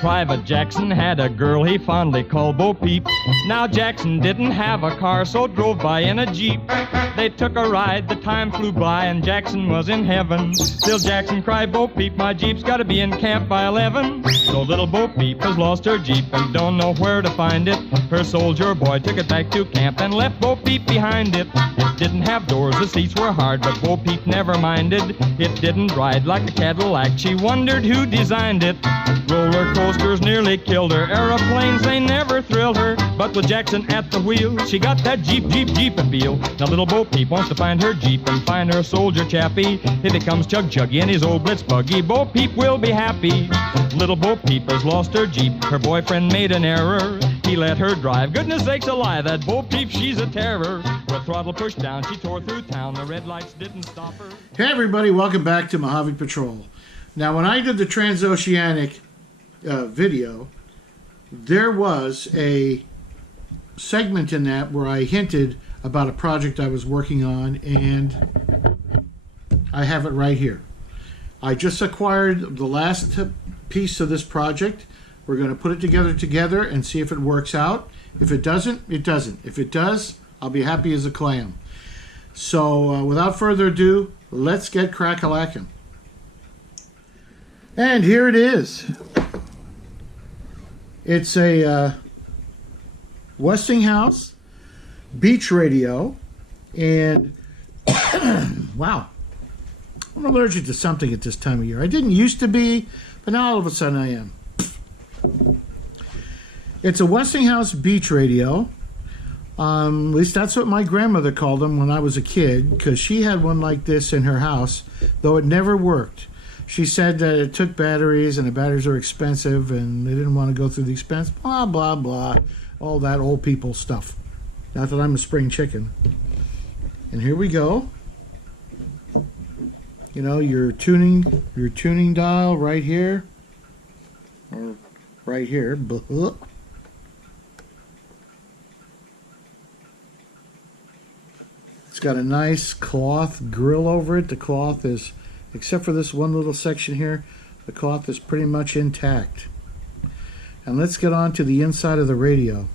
Private Jackson had a girl he fondly called Bo Peep. Now Jackson didn't have a car, so drove by in a Jeep. They took a ride, the time flew by, and Jackson was in heaven. Still Jackson cried, Bo Peep, my Jeep's gotta be in camp by 11. So little Bo Peep has lost her Jeep and don't know where to find it. Her soldier boy took it back to camp and left Bo Peep behind it. It didn't have doors, the seats were hard, but Bo Peep never minded. It didn't ride like a Cadillac, she wondered who designed it. Roller coasters nearly killed her, aeroplanes, they never thrilled her. But with Jackson at the wheel, she got that Jeep-a-feel. Now little Bo Peep wants to find her Jeep and find her soldier chappie. If he comes chug-chuggy in his old Blitz buggy, Bo Peep will be happy. Little Bo Peep has lost her Jeep, her boyfriend made an error. He let her drive, goodness sakes alive, that Bo Peep, she's a terror. With throttle pushed down, she tore through town, the red lights didn't stop her. Hey everybody, welcome back to Mojave Patrol. Now when I did the transoceanic video, there was a segment in that where I hinted about a project I was working on, and I have it right here. I just acquired the last piece of this project. We're going to put it together and see if it works out. If it doesn't, it doesn't. If it does, I'll be happy as a clam. So without further ado, let's get crack-a-lackin'. And here it is. It's a Westinghouse beach radio, and wow, I'm allergic to something at this time of year. I didn't used to be, but now all of a sudden I am. It's a Westinghouse beach radio. At least that's what my grandmother called them when I was a kid, because she had one like this in her house, though it never worked. She said that it took batteries, and the batteries are expensive, and they didn't want to go through the expense, blah, blah, blah, all that old people stuff. Not that I'm a spring chicken. And here we go. You know, your tuning dial right here, or right here. It's got a nice cloth grill over it. The cloth is, except for this one little section here, the cloth is pretty much intact. And let's get on to the inside of the radio.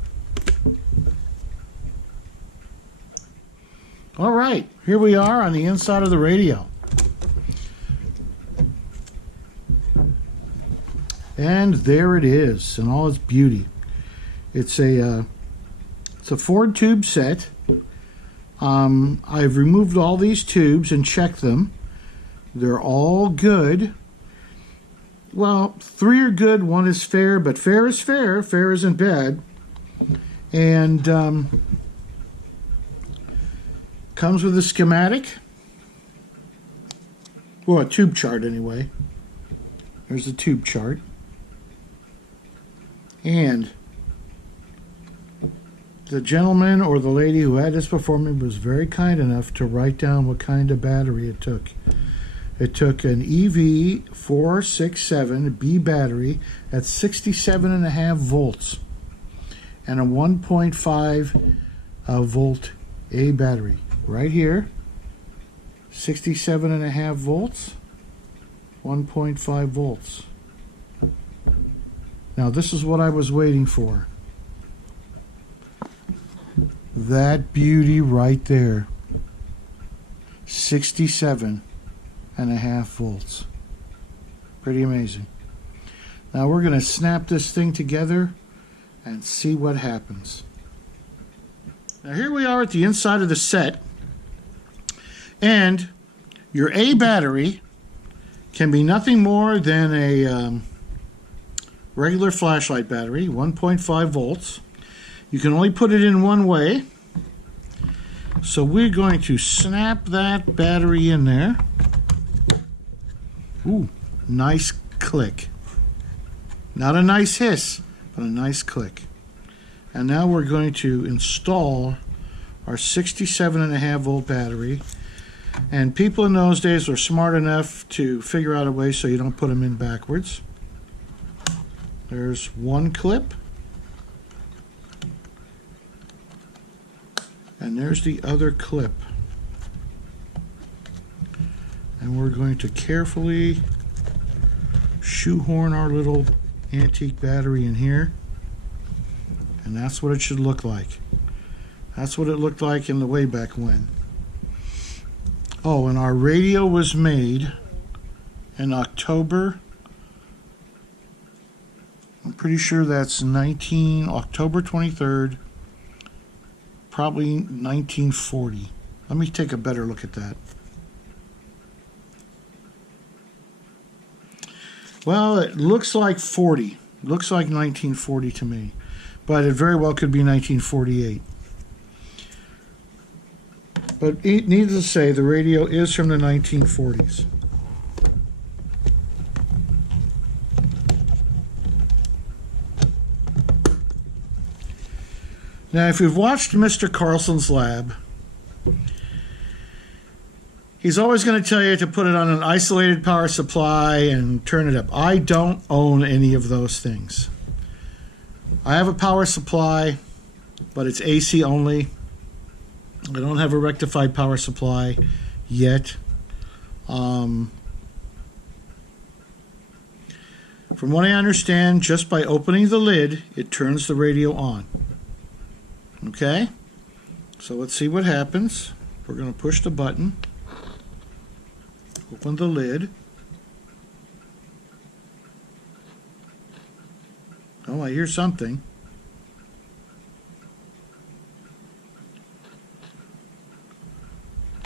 All right, here we are on the inside of the radio. And there it is in all its beauty. It's a Ford tube set. I've removed all these tubes and checked them. They're all good. Well, 3 are good, 1 is fair, but fair is fair. Fair isn't bad. And comes with a schematic. Well, a tube chart anyway. There's the tube chart. And the gentleman or the lady who had this before me was very kind enough to write down what kind of battery it took. It took an EV467B battery at 67.5 volts and a 1.5 volt A battery. Right here, 67.5 volts, 1.5 volts. Now this is what I was waiting for. That beauty right there. 67.5 volts. Pretty amazing. Now we're going to snap this thing together and see what happens. Now here we are at the inside of the set. And your A battery can be nothing more than a regular flashlight battery, 1.5 volts. You can only put it in one way. So we're going to snap that battery in there. Ooh, nice click. Not a nice hiss, but a nice click. And now we're going to install our 67.5 volt battery. And people in those days were smart enough to figure out a way so you don't put them in backwards. There's one clip. And there's the other clip. And we're going to carefully shoehorn our little antique battery in here. And that's what it should look like. That's what it looked like in the way back when. Oh, and our radio was made in October. I'm pretty sure that's October 23rd, probably 1940. Let me take a better look at that. Well, it looks like 40. Looks like 1940 to me. But it very well could be 1948. But needless to say, the radio is from the 1940s. Now, if you've watched Mr. Carlson's Lab, he's always going to tell you to put it on an isolated power supply and turn it up. I don't own any of those things. I have a power supply, but it's AC only. I don't have a rectified power supply yet. From what I understand, just by opening the lid, it turns the radio on. Okay? So let's see what happens. We're going to push the button. Open the lid. Oh, I hear something.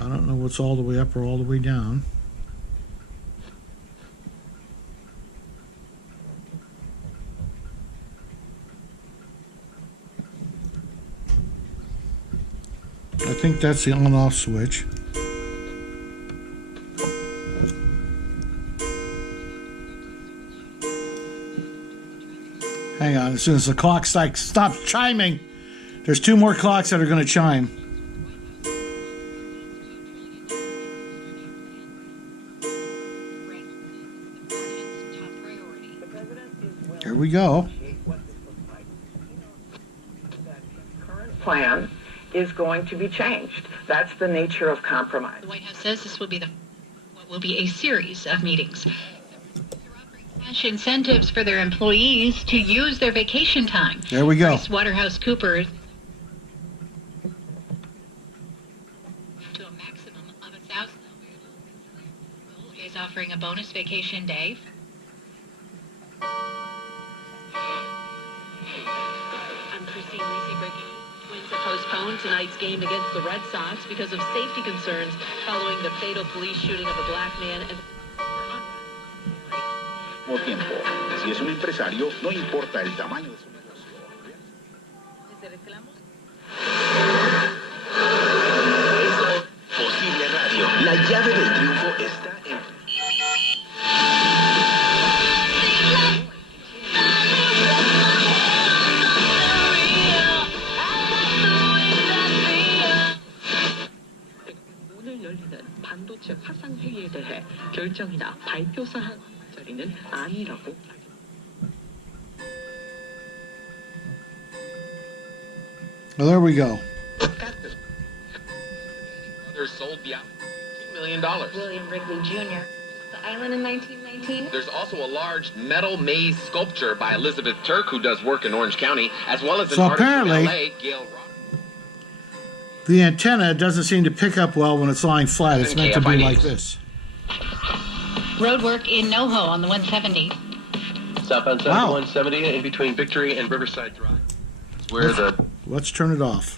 I don't know what's all the way up or all the way down. I think that's the on-off switch. Hang on, as soon as the clock stops chiming, there's 2 more clocks that are going to chime. Here we go. Current plan is going to be changed. That's the nature of compromise. The White House says this will be what will be a series of meetings. Cash incentives for their employees to use their vacation time. There we go. PricewaterhouseCoopers to a maximum of $1,000 is offering a bonus vacation day. Unforeseen Lacey breaking. Twins have postponed tonight's game against the Red Sox because of safety concerns following the fatal police shooting of a black man. Tiempo. Si es un empresario, no importa el tamaño de su negocio. Posible Radio. La llave del triunfo está en... 오늘 열리는 반도체 화상 회의에 대해 결정이나 발표 사항 자리는 아니라고. Well, there we go. Others sold beyond $2 million. William Wrigley Jr. The island in 1919. There's also a large metal maze sculpture by Elizabeth Turk, who does work in Orange County, as well as an artist from LA, Gail Rock. The antenna doesn't seem to pick up well when it's lying flat. It's meant to be like this. Road work in NoHo on the 170. Southbound 170 in between Victory and Riverside Drive. Let's turn it off.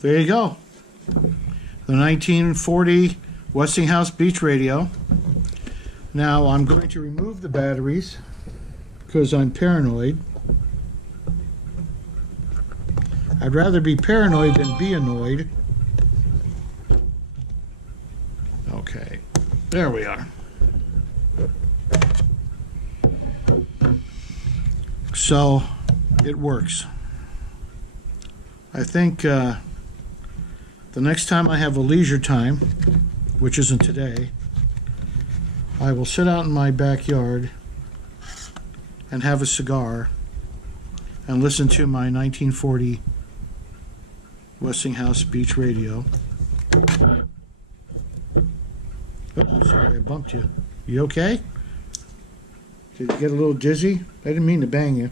There you go. The 1940 Westinghouse Beach radio. Now I'm going to remove the batteries because I'm paranoid. I'd rather be paranoid than be annoyed. Okay, there we are. So it works. I think the next time I have a leisure time, which isn't today, I will sit out in my backyard and have a cigar and listen to my 1940 Westinghouse Beach radio. Oops, sorry, I bumped you. You okay? Did you get a little dizzy? I didn't mean to bang you.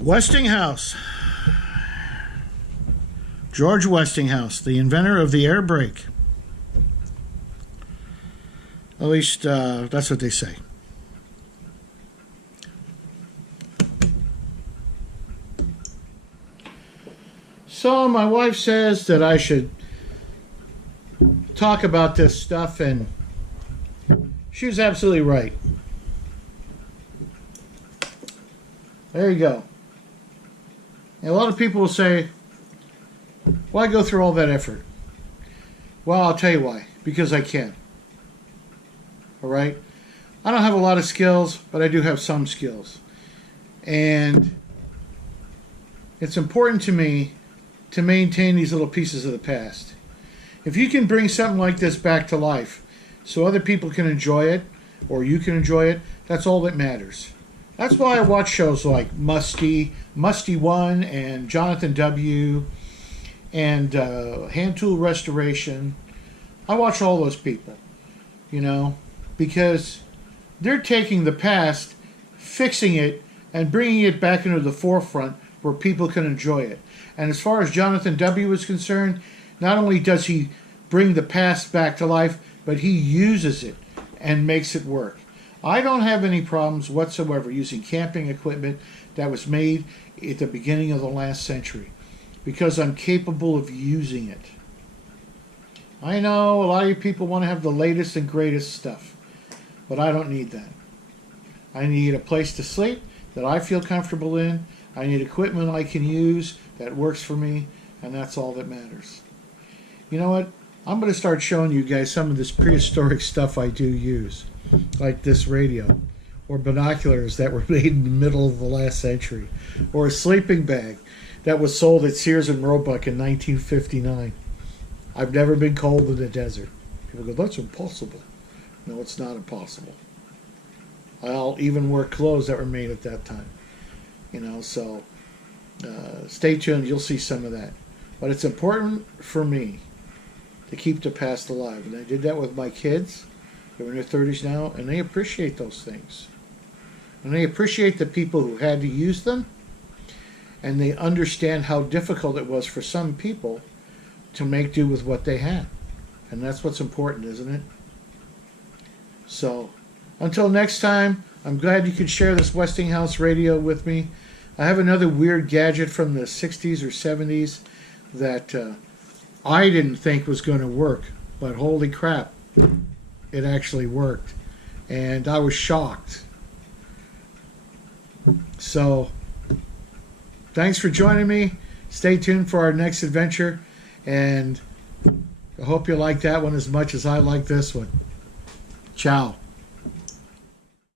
Westinghouse. George Westinghouse, the inventor of the air brake. At least that's what they say. So my wife says that I should talk about this stuff, and she was absolutely right. There you go. And a lot of people will say, why go through all that effort? Well, I'll tell you why. Because I can. Alright? I don't have a lot of skills, but I do have some skills. And it's important to me to maintain these little pieces of the past. If you can bring something like this back to life so other people can enjoy it, or you can enjoy it, that's all that matters. That's why I watch shows like Musty One, and Jonathan W., and Hand Tool Restoration. I watch all those people, you know, because they're taking the past, fixing it, and bringing it back into the forefront where people can enjoy it. And as far as Jonathan W. is concerned, not only does he bring the past back to life, but he uses it and makes it work. I don't have any problems whatsoever using camping equipment that was made at the beginning of the last century, because I'm capable of using it. I know a lot of you people want to have the latest and greatest stuff, but I don't need that. I need a place to sleep that I feel comfortable in. I need equipment I can use that works for me, and that's all that matters. You know what? I'm going to start showing you guys some of this prehistoric stuff I do use, like this radio, or binoculars that were made in the middle of the last century, or a sleeping bag that was sold at Sears and Roebuck in 1959. I've never been cold in the desert. People go, that's impossible. No, it's not impossible. I'll even wear clothes that were made at that time. You know, so stay tuned. You'll see some of that. But it's important for me to keep the past alive. And I did that with my kids. They're in their 30s now, and they appreciate those things. And they appreciate the people who had to use them, and they understand how difficult it was for some people to make do with what they had. And that's what's important, isn't it? So, until next time, I'm glad you could share this Westinghouse radio with me. I have another weird gadget from the 60s or 70s that I didn't think was going to work, but holy crap, it actually worked. And I was shocked. So, thanks for joining me. Stay tuned for our next adventure, and I hope you like that one as much as I like this one. Ciao.